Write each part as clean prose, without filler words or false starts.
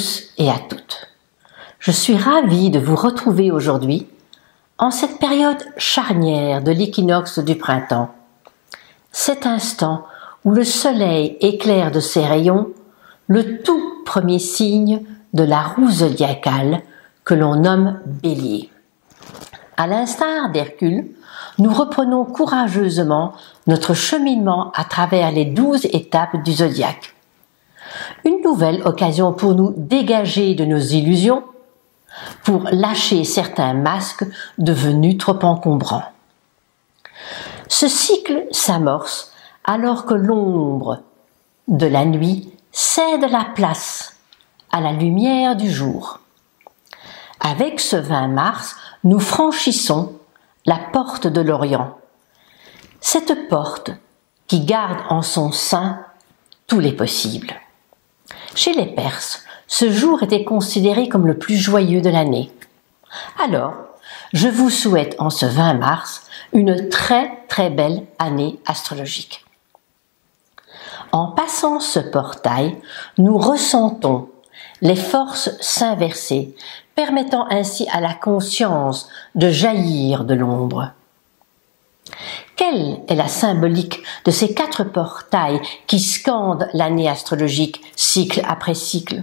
tous et à toutes. Je suis ravie de vous retrouver aujourd'hui en cette période charnière de l'équinoxe du printemps. Cet instant où le soleil éclaire de ses rayons le tout premier signe de la roue zodiacale que l'on nomme Bélier. À l'instar d'Hercule, nous reprenons courageusement notre cheminement à travers les 12 étapes du zodiaque. Une nouvelle occasion pour nous dégager de nos illusions, pour lâcher certains masques devenus trop encombrants. Ce cycle s'amorce alors que l'ombre de la nuit cède la place à la lumière du jour. Avec ce 20 mars, nous franchissons la porte de l'Orient. Cette porte qui garde en son sein tous les possibles. Chez les Perses, ce jour était considéré comme le plus joyeux de l'année. Alors, je vous souhaite en ce 20 mars une très belle année astrologique. En passant ce portail, nous ressentons les forces s'inverser, permettant ainsi à la conscience de jaillir de l'ombre. Quelle est la symbolique de ces 4 portails qui scandent l'année astrologique cycle après cycle?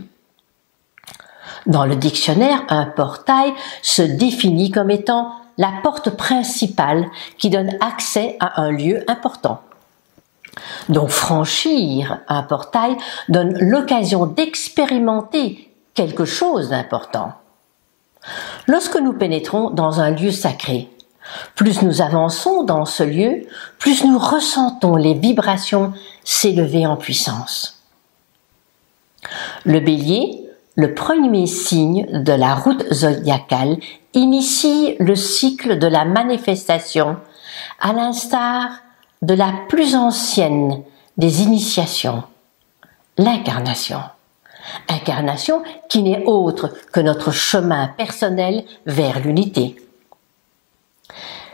Dans le dictionnaire, un portail se définit comme étant la porte principale qui donne accès à un lieu important. Donc franchir un portail donne l'occasion d'expérimenter quelque chose d'important. Lorsque nous pénétrons dans un lieu sacré, plus nous avançons dans ce lieu, plus nous ressentons les vibrations s'élever en puissance. Le Bélier, le premier signe de la route zodiacale, initie le cycle de la manifestation à l'instar de la plus ancienne des initiations, l'incarnation. Incarnation qui n'est autre que notre chemin personnel vers l'unité.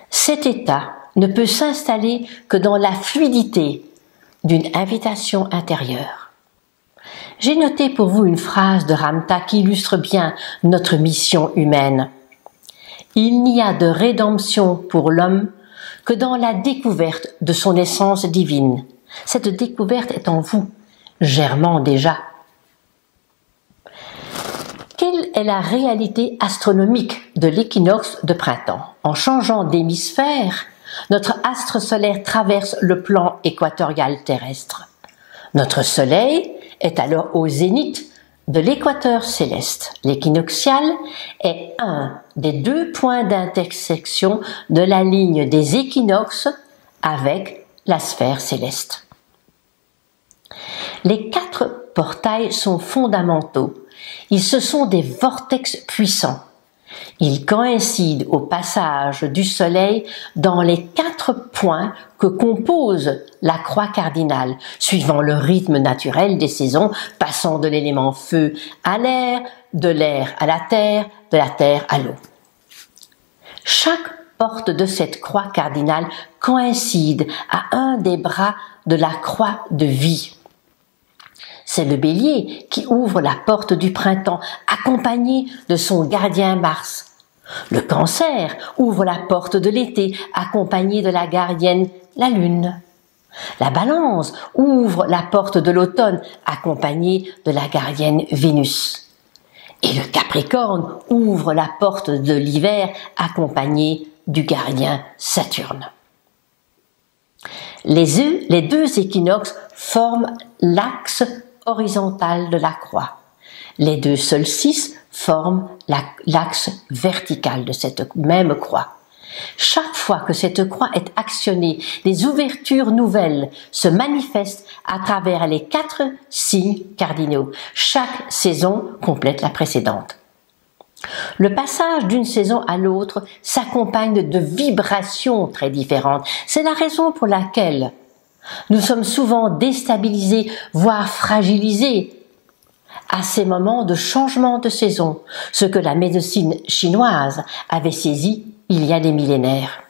Cet état ne peut s'installer que dans la fluidité d'une invitation intérieure. J'ai noté pour vous une phrase de Ramta qui illustre bien notre mission humaine. Il n'y a de rédemption pour l'homme que dans la découverte de son essence divine. Cette découverte est en vous, germant déjà. Quelle est la réalité astronomique de l'équinoxe de printemps? En changeant d'hémisphère, notre astre solaire traverse le plan équatorial terrestre. Notre soleil est alors au zénith de l'équateur céleste. L'équinoxial est un des 2 points d'intersection de la ligne des équinoxes avec la sphère céleste. Les 4 portails sont fondamentaux. Ce sont des vortex puissants. Ils coïncident au passage du soleil dans les 4 points que compose la croix cardinale, suivant le rythme naturel des saisons, passant de l'élément feu à l'air, de l'air à la terre, de la terre à l'eau. Chaque porte de cette croix cardinale coïncide à un des bras de la croix de vie. C'est le Bélier qui ouvre la porte du printemps, accompagné de son gardien Mars. Le Cancer ouvre la porte de l'été, accompagné de la gardienne la Lune. La Balance ouvre la porte de l'automne, accompagnée de la gardienne Vénus. Et le Capricorne ouvre la porte de l'hiver, accompagné du gardien Saturne. Les 2 équinoxes forment l'axe horizontal de la croix. Les 2 solstices forment l'axe vertical de cette même croix. Chaque fois que cette croix est actionnée, des ouvertures nouvelles se manifestent à travers les 4 signes cardinaux. Chaque saison complète la précédente. Le passage d'une saison à l'autre s'accompagne de vibrations très différentes. C'est la raison pour laquelle nous sommes souvent déstabilisés, voire fragilisés à ces moments de changement de saison, ce que la médecine chinoise avait saisi il y a des millénaires.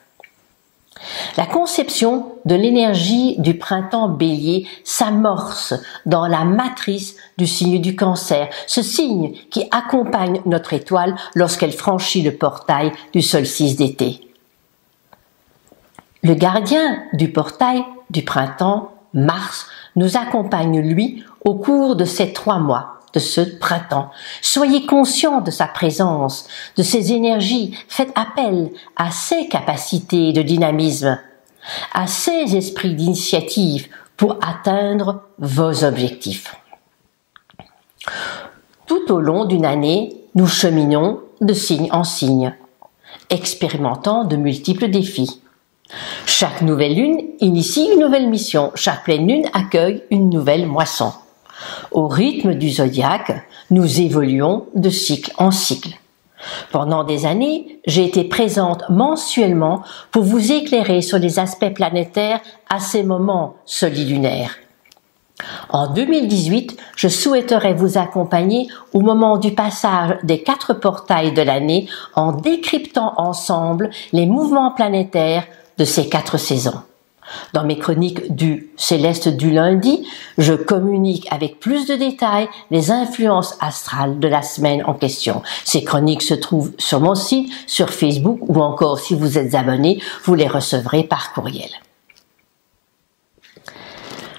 La conception de l'énergie du printemps Bélier s'amorce dans la matrice du signe du Cancer, ce signe qui accompagne notre étoile lorsqu'elle franchit le portail du solstice d'été. Le gardien du portail du printemps, Mars, nous accompagne, lui, au cours de ces 3 mois de ce printemps. Soyez conscients de sa présence, de ses énergies, faites appel à ses capacités de dynamisme, à ses esprits d'initiative pour atteindre vos objectifs. Tout au long d'une année, nous cheminons de signe en signe, expérimentant de multiples défis. Chaque nouvelle lune initie une nouvelle mission, chaque pleine lune accueille une nouvelle moisson. Au rythme du zodiaque, nous évoluons de cycle en cycle. Pendant des années, j'ai été présente mensuellement pour vous éclairer sur les aspects planétaires à ces moments solilunaires. En 2018, je souhaiterais vous accompagner au moment du passage des 4 portails de l'année en décryptant ensemble les mouvements planétaires de ces 4 saisons. Dans mes chroniques du Céleste du lundi, je communique avec plus de détails les influences astrales de la semaine en question. Ces chroniques se trouvent sur mon site, sur Facebook ou encore si vous êtes abonné, vous les recevrez par courriel.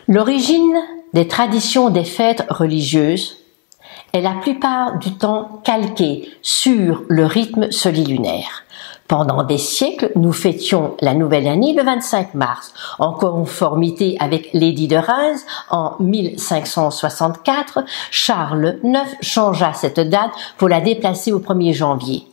L'origine des traditions des fêtes religieuses est la plupart du temps calquée sur le rythme solilunaire. Pendant des siècles, nous fêtions la nouvelle année le 25 mars, en conformité avec l'édit de Reims en 1564. Charles IX changea cette date pour la déplacer au 1er janvier.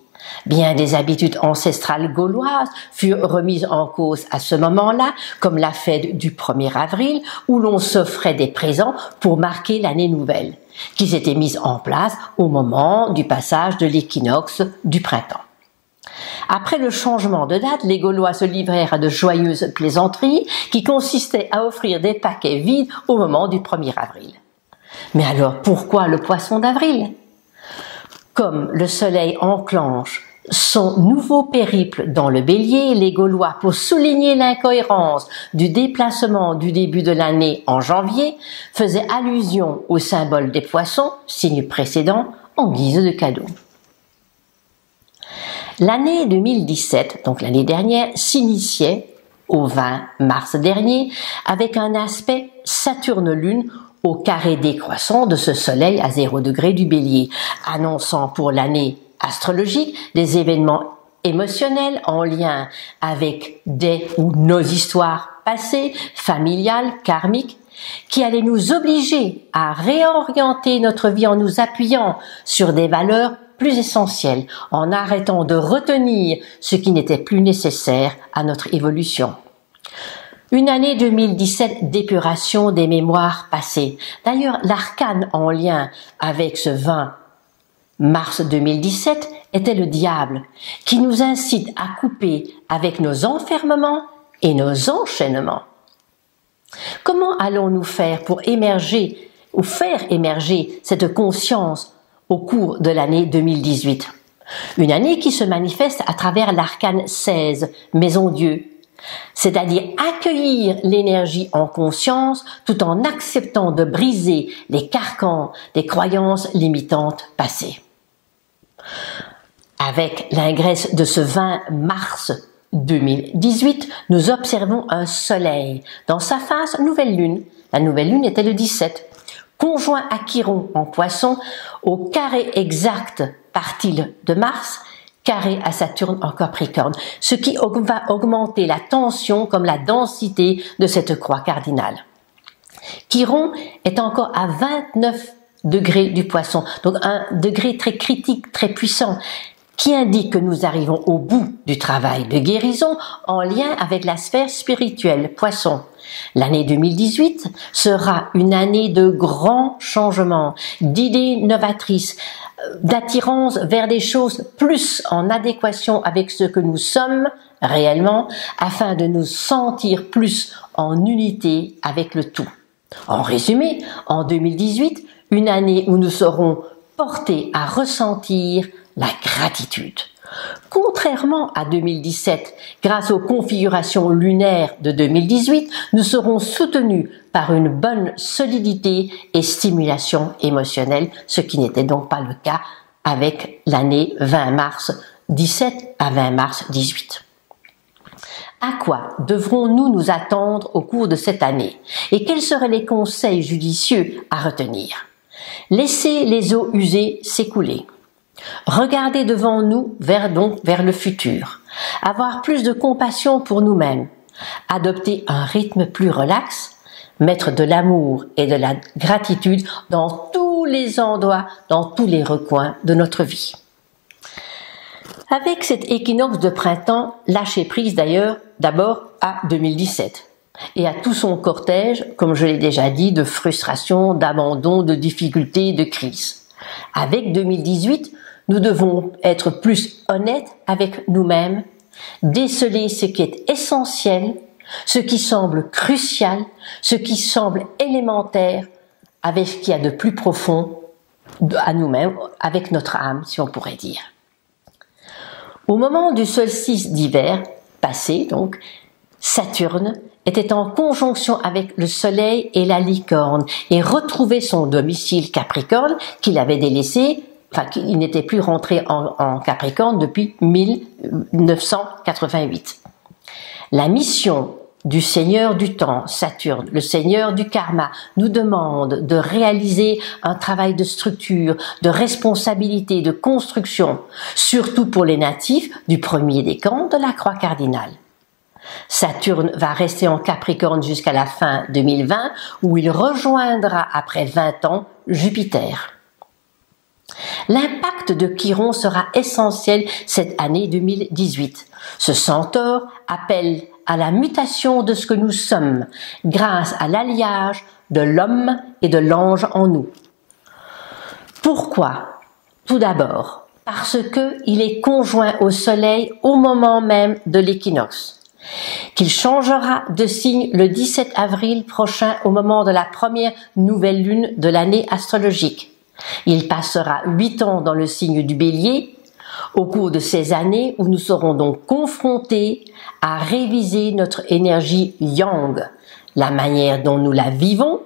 Bien des habitudes ancestrales gauloises furent remises en cause à ce moment-là, comme la fête du 1er avril, où l'on s'offrait des présents pour marquer l'année nouvelle, qui s'était mise en place au moment du passage de l'équinoxe du printemps. Après le changement de date, les Gaulois se livrèrent à de joyeuses plaisanteries qui consistaient à offrir des paquets vides au moment du 1er avril. Mais alors, pourquoi le poisson d'avril? Comme le soleil enclenche son nouveau périple dans le Bélier, les Gaulois, pour souligner l'incohérence du déplacement du début de l'année en janvier, faisaient allusion au symbole des poissons, signe précédent, en guise de cadeau. L'année 2017, donc l'année dernière, s'initiait au 20 mars dernier avec un aspect Saturne-Lune au carré décroissant de ce soleil à 0 degré du Bélier, annonçant pour l'année astrologique des événements émotionnels en lien avec des ou nos histoires passées, familiales, karmiques, qui allaient nous obliger à réorienter notre vie en nous appuyant sur des valeurs plus essentielles, en arrêtant de retenir ce qui n'était plus nécessaire à notre évolution. Une année 2017 d'épuration des mémoires passées. D'ailleurs, l'arcane en lien avec ce 20 mars 2017 était le diable, qui nous incite à couper avec nos enfermements et nos enchaînements. Comment allons-nous faire pour émerger ou faire émerger cette conscience au cours de l'année 2018? Une année qui se manifeste à travers l'arcane 16, Maison Dieu, c'est-à-dire accueillir l'énergie en conscience tout en acceptant de briser les carcans des croyances limitantes passées. Avec l'ingresse de ce 20 mars 2018, nous observons un soleil dans sa phase nouvelle lune. La nouvelle lune était le 17. Conjoint à Chiron en Poisson, au carré exact partil de Mars, carré à Saturne en Capricorne, ce qui va augmenter la tension comme la densité de cette croix cardinale. Chiron est encore à 29 degrés du Poisson, donc un degré très critique, très puissant, qui indique que nous arrivons au bout du travail de guérison en lien avec la sphère spirituelle Poisson. L'année 2018 sera une année de grands changements, d'idées novatrices, d'attirance vers des choses plus en adéquation avec ce que nous sommes réellement, afin de nous sentir plus en unité avec le tout. En résumé, en 2018, une année où nous serons portés à ressentir la gratitude. Contrairement à 2017, grâce aux configurations lunaires de 2018, nous serons soutenus par une bonne solidité et stimulation émotionnelle, ce qui n'était donc pas le cas avec l'année 20 mars 17 à 20 mars 18. À quoi devrons-nous nous attendre au cours de cette année et quels seraient les conseils judicieux à retenir? Laisser les eaux usées s'écouler. Regarder devant nous vers le futur. Avoir plus de compassion pour nous-mêmes. Adopter un rythme plus relax. Mettre de l'amour et de la gratitude dans tous les endroits, dans tous les recoins de notre vie. Avec cet équinoxe de printemps, lâcher prise d'ailleurs d'abord à 2017 et à tout son cortège, comme je l'ai déjà dit, de frustration, d'abandon, de difficultés, de crise. Avec 2018, nous devons être plus honnêtes avec nous-mêmes, déceler ce qui est essentiel, ce qui semble crucial, ce qui semble élémentaire, avec ce qu'il y a de plus profond à nous-mêmes, avec notre âme, si on pourrait dire. Au moment du solstice d'hiver passé, donc, Saturne était en conjonction avec le Soleil et la Licorne et retrouvait son domicile Capricorne qu'il avait délaissé. Enfin, il n'était plus rentré en Capricorne depuis 1988. La mission du Seigneur du temps, Saturne, le Seigneur du karma, nous demande de réaliser un travail de structure, de responsabilité, de construction, surtout pour les natifs du premier décan de la croix cardinale. Saturne va rester en Capricorne jusqu'à la fin 2020, où il rejoindra après 20 ans Jupiter. L'impact de Chiron sera essentiel cette année 2018. Ce centaure appelle à la mutation de ce que nous sommes, grâce à l'alliage de l'homme et de l'ange en nous. Pourquoi? Tout d'abord, parce qu'il est conjoint au Soleil au moment même de l'équinoxe, qu'il changera de signe le 17 avril prochain au moment de la première nouvelle lune de l'année astrologique. Il passera 8 ans dans le signe du Bélier, au cours de ces années où nous serons donc confrontés à réviser notre énergie yang, la manière dont nous la vivons,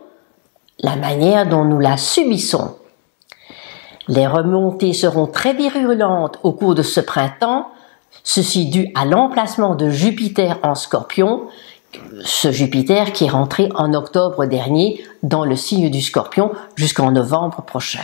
la manière dont nous la subissons. Les remontées seront très virulentes au cours de ce printemps, ceci dû à l'emplacement de Jupiter en Scorpion, ce Jupiter qui est rentré en octobre dernier dans le signe du Scorpion jusqu'en novembre prochain.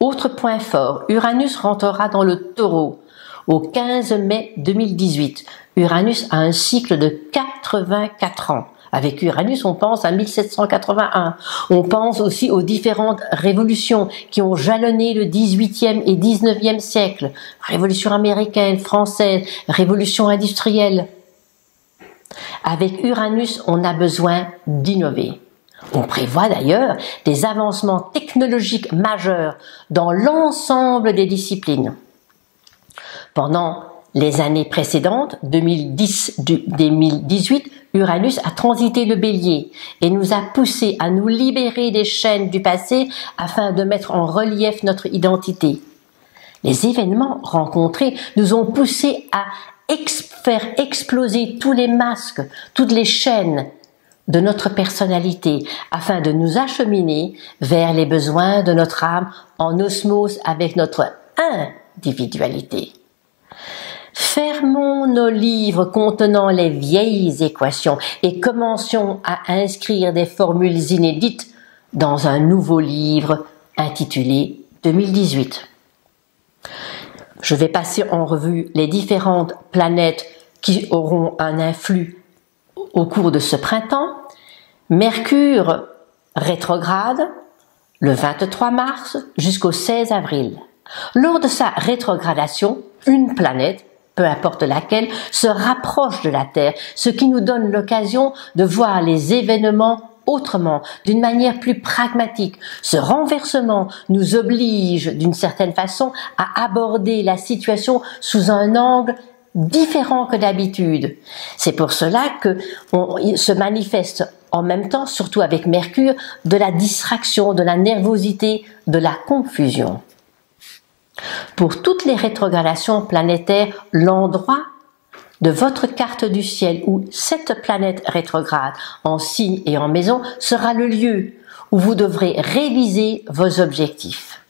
Autre point fort, Uranus rentrera dans le Taureau au 15 mai 2018. Uranus a un cycle de 84 ans. Avec Uranus, on pense à 1781. On pense aussi aux différentes révolutions qui ont jalonné le 18e et 19e siècle. Révolution américaine, française, révolution industrielle. Avec Uranus, on a besoin d'innover. On prévoit d'ailleurs des avancements technologiques majeurs dans l'ensemble des disciplines. Pendant les années précédentes, 2010-2018, Uranus a transité le Bélier et nous a poussés à nous libérer des chaînes du passé afin de mettre en relief notre identité. Les événements rencontrés nous ont poussés à faire exploser tous les masques, toutes les chaînes de notre personnalité afin de nous acheminer vers les besoins de notre âme en osmose avec notre individualité. Fermons nos livres contenant les vieilles équations et commencions à inscrire des formules inédites dans un nouveau livre intitulé 2018. Je vais passer en revue les différentes planètes qui auront un influx au cours de ce printemps. Mercure rétrograde le 23 mars jusqu'au 16 avril. Lors de sa rétrogradation, une planète, peu importe laquelle, se rapproche de la Terre, ce qui nous donne l'occasion de voir les événements autrement, d'une manière plus pragmatique. Ce renversement nous oblige, d'une certaine façon, à aborder la situation sous un angle différent que d'habitude. C'est pour cela que se manifeste en même temps, surtout avec Mercure, de la distraction, de la nervosité, de la confusion. Pour toutes les rétrogradations planétaires, l'endroit de votre carte du ciel où cette planète rétrograde en signe et en maison sera le lieu où vous devrez réviser vos objectifs.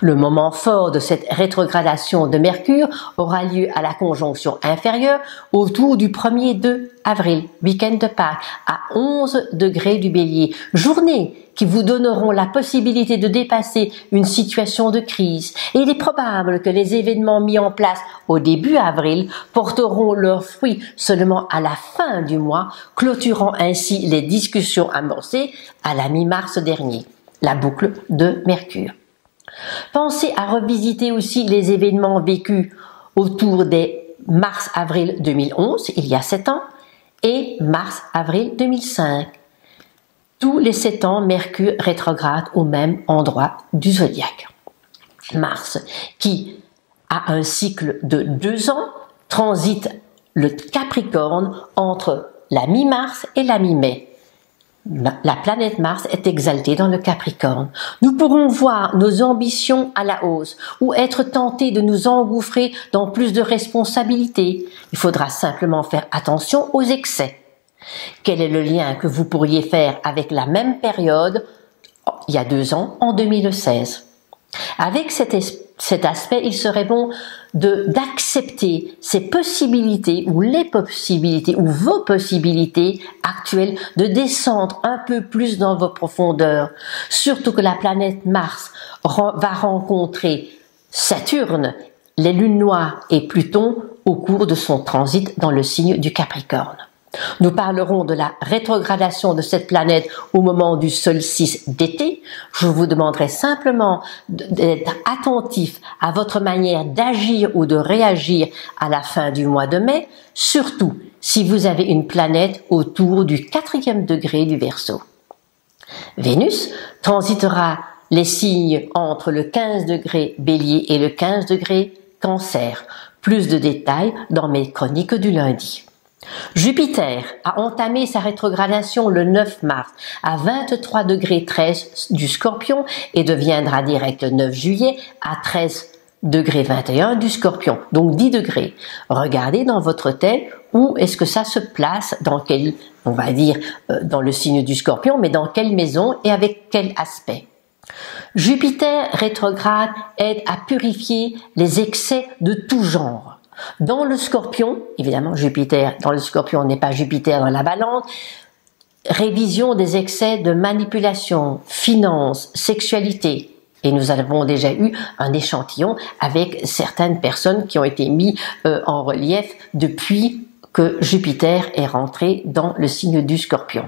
Le moment fort de cette rétrogradation de Mercure aura lieu à la conjonction inférieure autour du 1er 2 avril, week-end de Pâques, à 11 degrés du Bélier. Journée qui vous donneront la possibilité de dépasser une situation de crise. Et il est probable que les événements mis en place au début avril porteront leurs fruits seulement à la fin du mois, clôturant ainsi les discussions amorcées à la mi-mars dernier. La boucle de Mercure. Pensez à revisiter aussi les événements vécus autour des mars-avril 2011, il y a 7 ans, et mars-avril 2005. Tous les 7 ans, Mercure rétrograde au même endroit du zodiaque. Mars, qui a un cycle de 2 ans, transite le Capricorne entre la mi-mars et la mi-mai. La planète Mars est exaltée dans le Capricorne. Nous pourrons voir nos ambitions à la hausse ou être tentés de nous engouffrer dans plus de responsabilités. Il faudra simplement faire attention aux excès. Quel est le lien que vous pourriez faire avec la même période, il y a 2 ans, en 2016? Avec cet aspect, il serait bon d'accepter ces possibilités ou les possibilités ou vos possibilités actuelles de descendre un peu plus dans vos profondeurs. Surtout que la planète Mars va rencontrer Saturne, les lunes noires et Pluton au cours de son transit dans le signe du Capricorne. Nous parlerons de la rétrogradation de cette planète au moment du solstice d'été. Je vous demanderai simplement d'être attentif à votre manière d'agir ou de réagir à la fin du mois de mai, surtout si vous avez une planète autour du 4e degré du Verseau. Vénus transitera les signes entre le 15 degré Bélier et le 15 degré Cancer. Plus de détails dans mes chroniques du lundi. Jupiter a entamé sa rétrogradation le 9 mars à 23 degrés 13 du Scorpion et deviendra direct le 9 juillet à 13 degrés 21 du Scorpion, donc 10 degrés. Regardez dans votre tête où est-ce que ça se place, dans quel, on va dire, dans le signe du Scorpion, mais dans quelle maison et avec quel aspect. Jupiter rétrograde aide à purifier les excès de tout genre. Dans le Scorpion, évidemment Jupiter dans le Scorpion n'est pas Jupiter dans la Balance, révision des excès de manipulation, finance, sexualité. Et nous avons déjà eu un échantillon avec certaines personnes qui ont été mis en relief depuis que Jupiter est rentré dans le signe du Scorpion.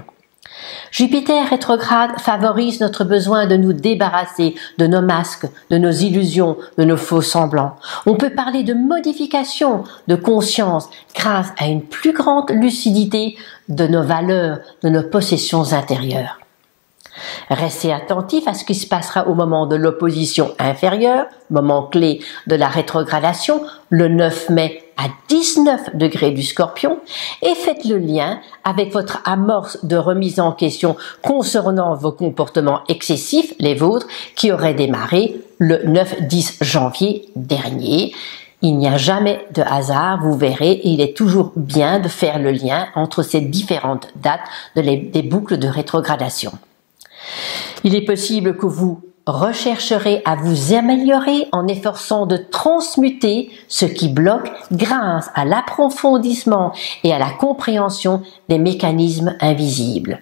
Jupiter rétrograde favorise notre besoin de nous débarrasser de nos masques, de nos illusions, de nos faux semblants. On peut parler de modification de conscience grâce à une plus grande lucidité de nos valeurs, de nos possessions intérieures. Restez attentifs à ce qui se passera au moment de l'opposition inférieure, moment clé de la rétrogradation, le 9 mai à 19 degrés du Scorpion, et faites le lien avec votre amorce de remise en question concernant vos comportements excessifs, les vôtres, qui auraient démarré le 9-10 janvier dernier. Il n'y a jamais de hasard, vous verrez, et il est toujours bien de faire le lien entre ces différentes dates des boucles de rétrogradation. Il est possible que vous rechercherez à vous améliorer en efforçant de transmuter ce qui bloque grâce à l'approfondissement et à la compréhension des mécanismes invisibles.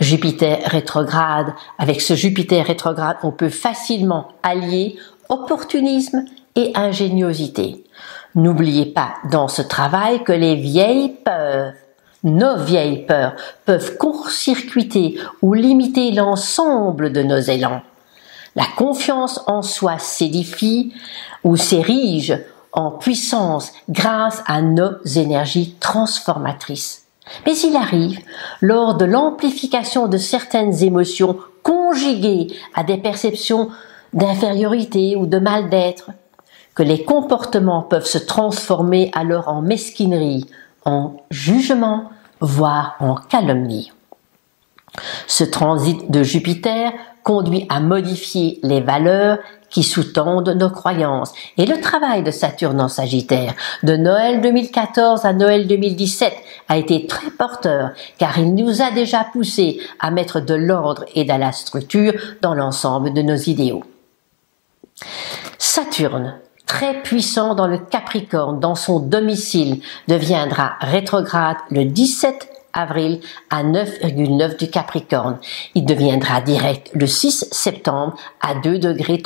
Jupiter rétrograde, avec ce Jupiter rétrograde, on peut facilement allier opportunisme et ingéniosité. N'oubliez pas dans ce travail que les vieilles peurs, nos vieilles peurs, peuvent court-circuiter ou limiter l'ensemble de nos élans. La confiance en soi s'édifie ou s'érige en puissance grâce à nos énergies transformatrices. Mais il arrive, lors de l'amplification de certaines émotions conjuguées à des perceptions d'infériorité ou de mal-être, que les comportements peuvent se transformer alors en mesquinerie, en jugement, voire en calomnie. Ce transit de Jupiter conduit à modifier les valeurs qui sous-tendent nos croyances. Et le travail de Saturne en Sagittaire, de Noël 2014 à Noël 2017, a été très porteur, car il nous a déjà poussé à mettre de l'ordre et de la structure dans l'ensemble de nos idéaux. Saturne, très puissant dans le Capricorne, dans son domicile, deviendra rétrograde le 17 avril à 9,9 du Capricorne. Il deviendra direct le 6 septembre à 2,33 degrés,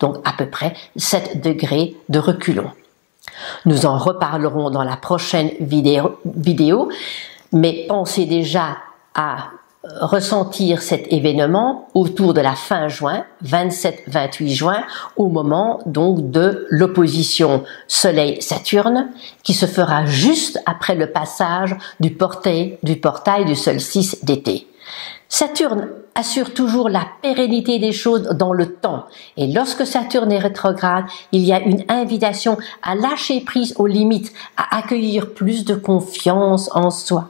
donc à peu près 7 degrés de reculons. Nous en reparlerons dans la prochaine vidéo, mais pensez déjà à ressentir cet événement autour de la fin juin, 27-28 juin, au moment donc de l'opposition Soleil-Saturne, qui se fera juste après le passage du portail du solstice d'été. Saturne assure toujours la pérennité des choses dans le temps, et lorsque Saturne est rétrograde, il y a une invitation à lâcher prise aux limites, à accueillir plus de confiance en soi.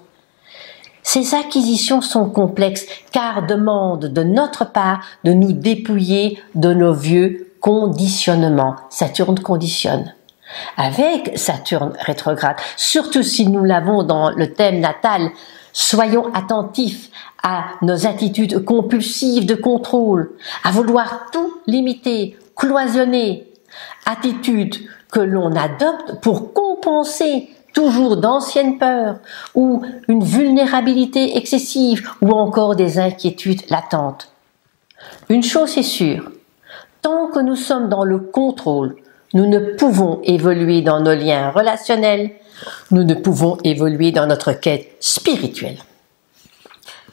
Ces acquisitions sont complexes car demandent de notre part de nous dépouiller de nos vieux conditionnements. Saturne conditionne. Avec Saturne rétrograde, surtout si nous l'avons dans le thème natal, soyons attentifs à nos attitudes compulsives de contrôle, à vouloir tout limiter, cloisonner, attitudes que l'on adopte pour compenser toujours d'anciennes peurs, ou une vulnérabilité excessive, ou encore des inquiétudes latentes. Une chose est sûre, tant que nous sommes dans le contrôle, nous ne pouvons évoluer dans nos liens relationnels, nous ne pouvons évoluer dans notre quête spirituelle.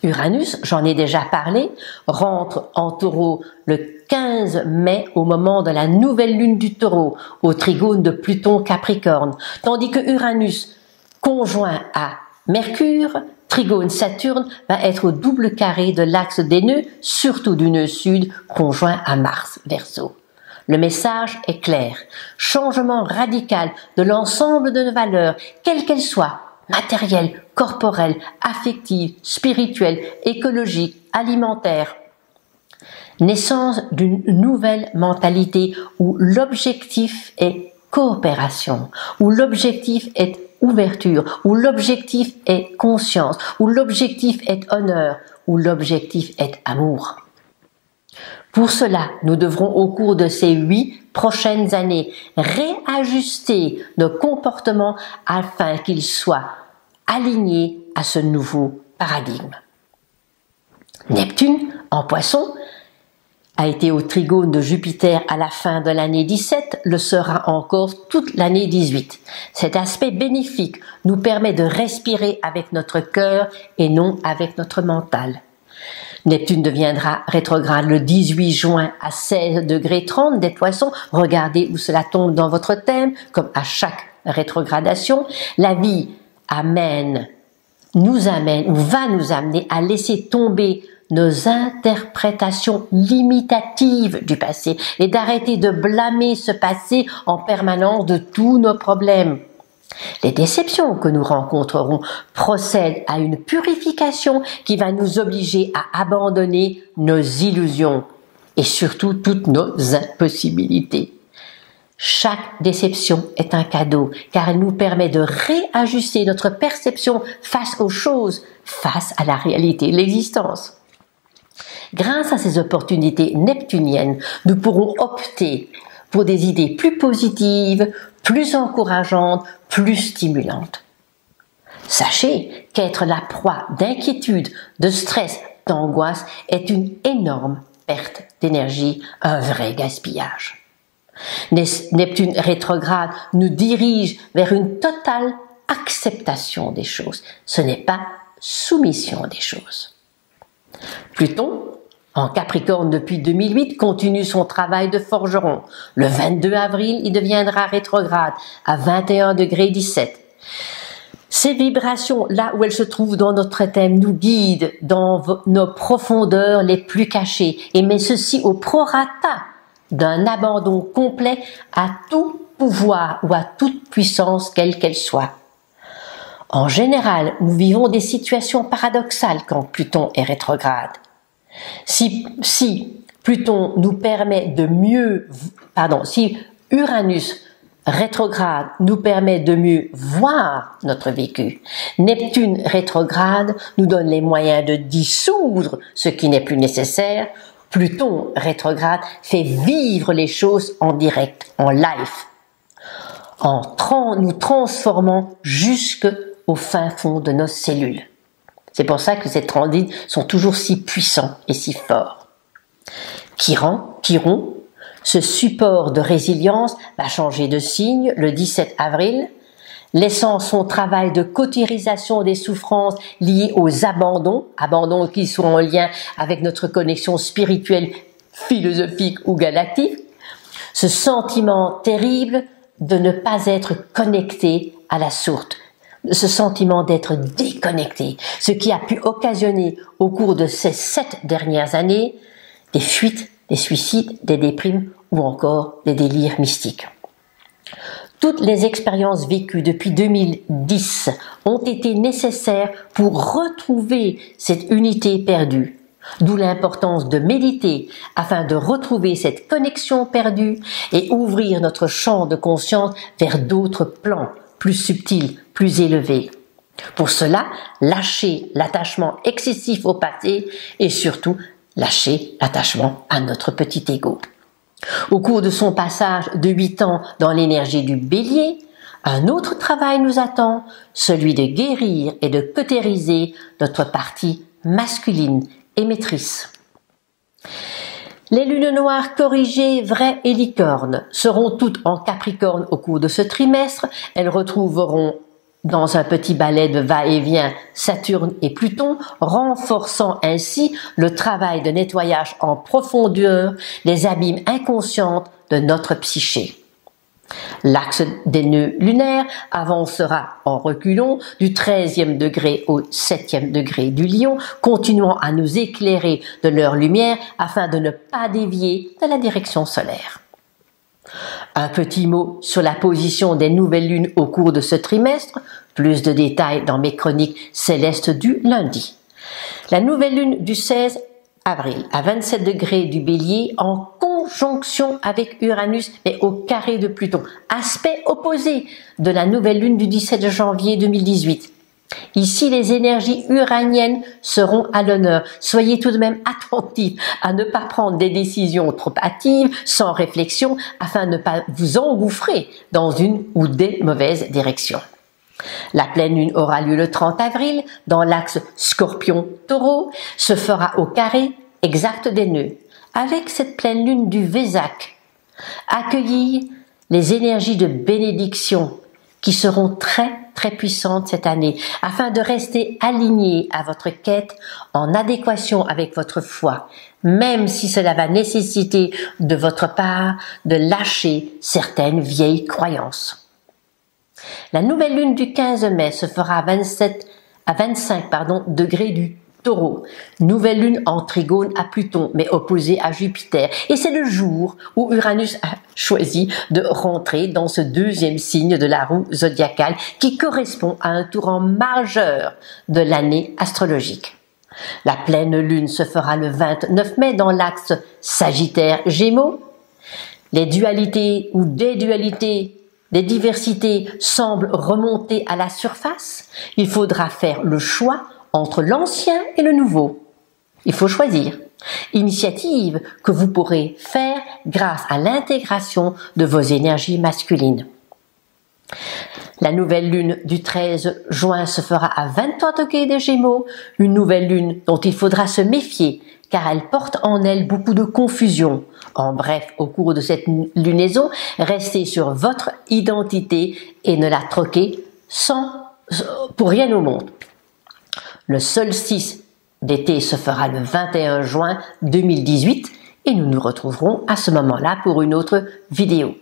Uranus, j'en ai déjà parlé, rentre en Taureau le 15 mai au moment de la nouvelle lune du Taureau, au trigone de Pluton Capricorne, tandis que Uranus, conjoint à Mercure, trigone Saturne, va être au double carré de l'axe des nœuds, surtout du nœud sud, conjoint à Mars, Verseau. Le message est clair, changement radical de l'ensemble de nos valeurs, quelles qu'elles soient, matérielles, corporelles, affectives, spirituelles, écologiques, alimentaires. Naissance d'une nouvelle mentalité où l'objectif est coopération, où l'objectif est ouverture, où l'objectif est conscience, où l'objectif est honneur, où l'objectif est amour. Pour cela, nous devrons au cours de ces 8 prochaines années réajuster nos comportements afin qu'ils soient alignés à ce nouveau paradigme. Neptune, en Poisson, a été au trigone de Jupiter à la fin de l'année 17, le sera encore toute l'année 18. Cet aspect bénéfique nous permet de respirer avec notre cœur et non avec notre mental. Neptune deviendra rétrograde le 18 juin à 16,30 degrés des Poissons. Regardez où cela tombe dans votre thème, comme à chaque rétrogradation. La vie va nous amener à laisser tomber nos interprétations limitatives du passé et d'arrêter de blâmer ce passé en permanence de tous nos problèmes. Les déceptions que nous rencontrerons procèdent à une purification qui va nous obliger à abandonner nos illusions et surtout toutes nos impossibilités. Chaque déception est un cadeau car elle nous permet de réajuster notre perception face aux choses, face à la réalité de l'existence. Grâce à ces opportunités neptuniennes, nous pourrons opter pour des idées plus positives, plus encourageantes, plus stimulantes. Sachez qu'être la proie d'inquiétude, de stress, d'angoisse est une énorme perte d'énergie, un vrai gaspillage. Neptune rétrograde nous dirige vers une totale acceptation des choses. Ce n'est pas soumission des choses. Pluton, en Capricorne depuis 2008, continue son travail de forgeron. Le 22 avril, il deviendra rétrograde à 21,17 degrés. Ces vibrations, là où elles se trouvent dans notre thème, nous guident dans nos profondeurs les plus cachées et met ceci au prorata d'un abandon complet à tout pouvoir ou à toute puissance quelle qu'elle soit. En général, nous vivons des situations paradoxales quand Pluton est rétrograde. Si Pluton nous permet de mieux, si Uranus rétrograde nous permet de mieux voir notre vécu, Neptune rétrograde nous donne les moyens de dissoudre ce qui n'est plus nécessaire, Pluton rétrograde fait vivre les choses en direct, en live, nous transformant jusqu'au fin fond de nos cellules. C'est pour ça que ces transits sont toujours si puissants et si forts. Chiron, ce support de résilience, va changer de signe le 17 avril, laissant son travail de cautérisation des souffrances liées aux abandons qui sont en lien avec notre connexion spirituelle, philosophique ou galactique, ce sentiment terrible de ne pas être connecté à la source, ce sentiment d'être déconnecté, ce qui a pu occasionner au cours de ces 7 dernières années des fuites, des suicides, des déprimes ou encore des délires mystiques. Toutes les expériences vécues depuis 2010 ont été nécessaires pour retrouver cette unité perdue, d'où l'importance de méditer afin de retrouver cette connexion perdue et ouvrir notre champ de conscience vers d'autres plans plus subtils, plus élevés. Pour cela, lâcher l'attachement excessif au passé et surtout lâcher l'attachement à notre petit ego. Au cours de son passage de 8 ans dans l'énergie du Bélier, un autre travail nous attend, celui de guérir et de cautériser notre partie masculine émettrice. Les lunes noires corrigées, vraies et licornes seront toutes en Capricorne au cours de ce trimestre. Elles retrouveront dans un petit balai de va-et-vient Saturne et Pluton, renforçant ainsi le travail de nettoyage en profondeur des abîmes inconscientes de notre psyché. L'axe des nœuds lunaires avancera en reculons du 13e degré au 7e degré du Lion, continuant à nous éclairer de leur lumière afin de ne pas dévier de la direction solaire. Un petit mot sur la position des nouvelles lunes au cours de ce trimestre, plus de détails dans mes chroniques célestes du lundi. La nouvelle lune du 16 avril à 27 degrés du Bélier en conjonction avec Uranus mais au carré de Pluton, aspect opposé de la nouvelle lune du 17 janvier 2018. Ici, les énergies uraniennes seront à l'honneur. Soyez tout de même attentifs à ne pas prendre des décisions trop hâtives, sans réflexion, afin de ne pas vous engouffrer dans une ou des mauvaises directions. La pleine lune aura lieu le 30 avril, dans l'axe Scorpion-Taureau, se fera au carré exact des nœuds, avec cette pleine lune du Vésac. Accueillir les énergies de bénédiction qui seront très puissantes cette année, afin de rester aligné à votre quête en adéquation avec votre foi, même si cela va nécessiter de votre part de lâcher certaines vieilles croyances. La nouvelle lune du 15 mai se fera à 25 degrés du Taureau, nouvelle lune en trigone à Pluton, mais opposée à Jupiter. Et c'est le jour où Uranus a choisi de rentrer dans ce deuxième signe de la roue zodiacale qui correspond à un tournant majeur de l'année astrologique. La pleine lune se fera le 29 mai dans l'axe Sagittaire-Gémeaux. Les dualités ou des dualités, des diversités semblent remonter à la surface. Il faudra faire le choix entre l'ancien et le nouveau. Il faut choisir. Initiative que vous pourrez faire grâce à l'intégration de vos énergies masculines. La nouvelle lune du 13 juin se fera à 23 degrés des Gémeaux, une nouvelle lune dont il faudra se méfier car elle porte en elle beaucoup de confusion. En bref, au cours de cette lunaison, restez sur votre identité et ne la troquez pour rien au monde. Le solstice d'été se fera le 21 juin 2018 et nous nous retrouverons à ce moment-là pour une autre vidéo.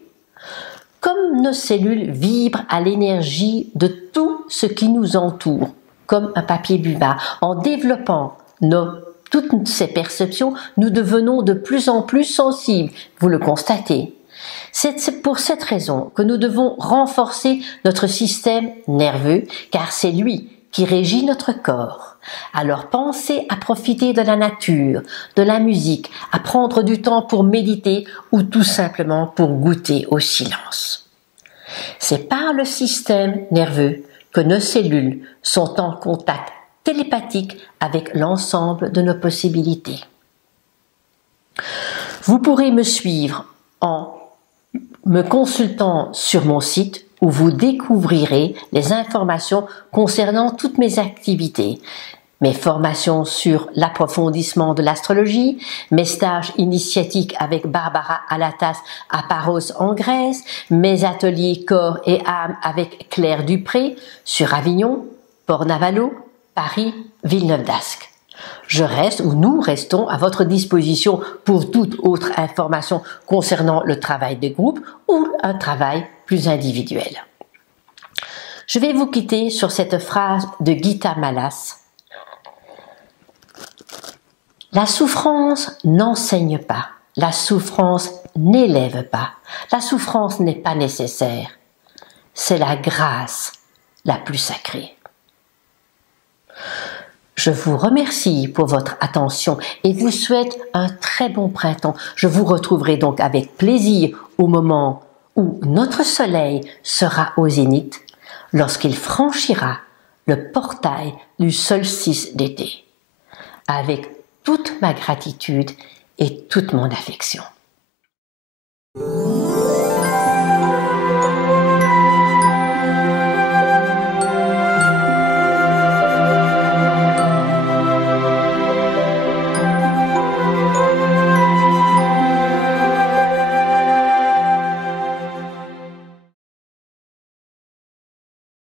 Comme nos cellules vibrent à l'énergie de tout ce qui nous entoure, comme un papier buvard, en développant toutes ces perceptions, nous devenons de plus en plus sensibles, vous le constatez. C'est pour cette raison que nous devons renforcer notre système nerveux, car c'est lui qui régit notre corps. Alors pensez à profiter de la nature, de la musique, à prendre du temps pour méditer ou tout simplement pour goûter au silence. C'est par le système nerveux que nos cellules sont en contact télépathique avec l'ensemble de nos possibilités. Vous pourrez me suivre en me consultant sur mon site où vous découvrirez les informations concernant toutes mes activités, mes formations sur l'approfondissement de l'astrologie, mes stages initiatiques avec Barbara Alatas à Paros en Grèce, mes ateliers corps et âme avec Claire Dupré sur Avignon, Port-Navalo, Paris, Villeneuve d'Ascq. Je reste ou nous restons à votre disposition pour toute autre information concernant le travail de groupe ou un travail plus individuel. Je vais vous quitter sur cette phrase de Gita Malas. La souffrance n'enseigne pas, la souffrance n'élève pas, la souffrance n'est pas nécessaire. C'est la grâce la plus sacrée. Je vous remercie pour votre attention et vous souhaite un très bon printemps. Je vous retrouverai donc avec plaisir au moment où notre soleil sera au zénith, lorsqu'il franchira le portail du solstice d'été, avec toute ma gratitude et toute mon affection.